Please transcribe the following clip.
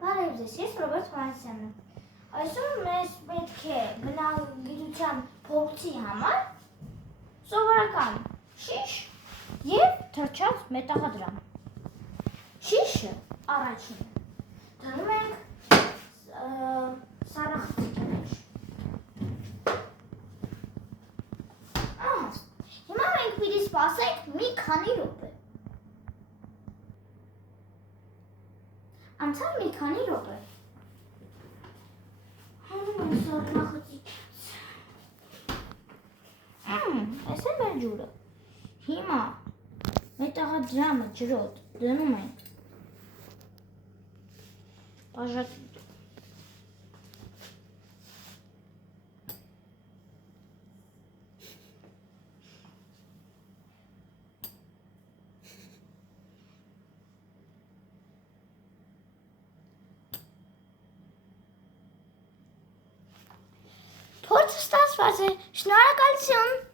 Բարև ձեզ, ես Ռոբերտ Մանասյանն եմ։ Այսօր մեզ պետք է բնագիտության փորձի համար սովորական շիշ և թրջած մետաղադրամ։ Շիշը առաջինը դնում ենք սառնախցիկի մեջ։ Հիմա մենք պիտի սպասենք մի քանի րոպե։ Անցավ մի քանի րոպե։ Հանում եմ սառնախցիկից։ Այս է մեր ջուրը։ Հիմա մետաղադրամը ջրոտ դնում ենք բաժակի։ Փորձը ստացված է, շնորհակալություն։